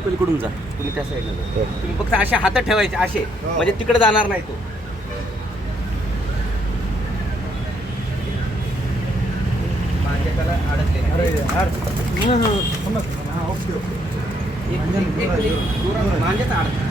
तुम्ही पलीकडून जा, तुम्ही त्या साईडला जा. तुम्ही फक्त असे हातात ठेवायचे असे, म्हणजे तिकडे जाणार नाही तो. मांजा त्याला अडकलेला मांजाचा अडक.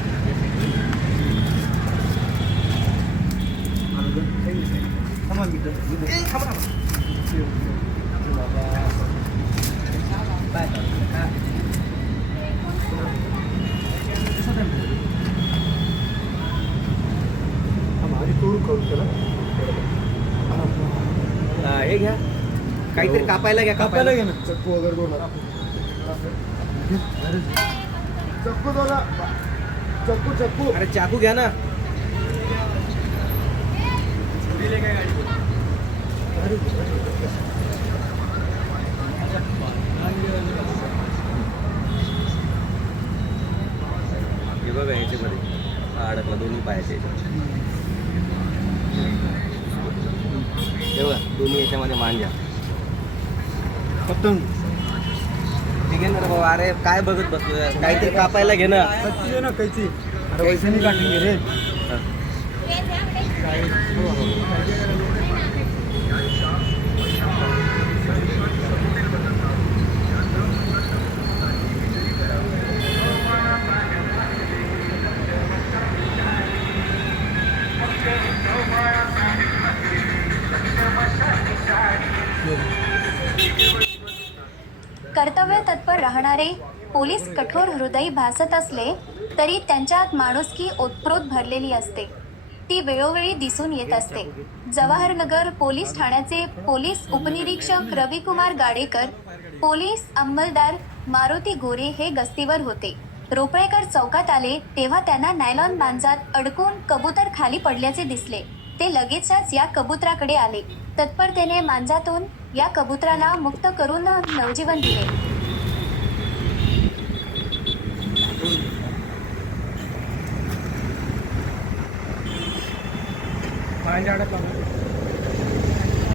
हे घ्या, काहीतरी कापायला घ्या. कापायला घ्या ना, चक्कू वगैरे चक्कू दादा, चक्कू चक्कू. अरे चाकू घ्या ना. हे बघा याच्यामध्ये अडकला दोन्ही पायाच्या याच्यामध्ये. हे बघा दोन्ही याच्यामध्ये मांजा. ठीक आहे ना रे बाबा. अरे काय बघत बसलो, काहीतरी कापायला घे ना. कैची पैशाने काढून घे रे. कर्तव्य तत्पर राहणारे पोलीस कठोर हृदयी भासत असले तरी त्यांच्यात माणुसकी ओतप्रोत भरलेली असते. ती वेळोवेळी दिसून येत असते. जवाहरनगर पोलीस ठाण्याचे पोलीस उपनिरीक्षक रविकुमार गाडेकर, पोलीस अंमलदार मारुती गोरे हे गस्तीवर होते. रोपळेकर चौकात आले तेव्हा त्यांना नायलॉन मांजात अडकून कबूतर खाली पडल्याचे दिसले. ते लगेचच या कबुतराकडे आले. तत्परतेने मांजातून या कबुतराला मुक्त करून नवजीवन दिले. मांजा अडकला.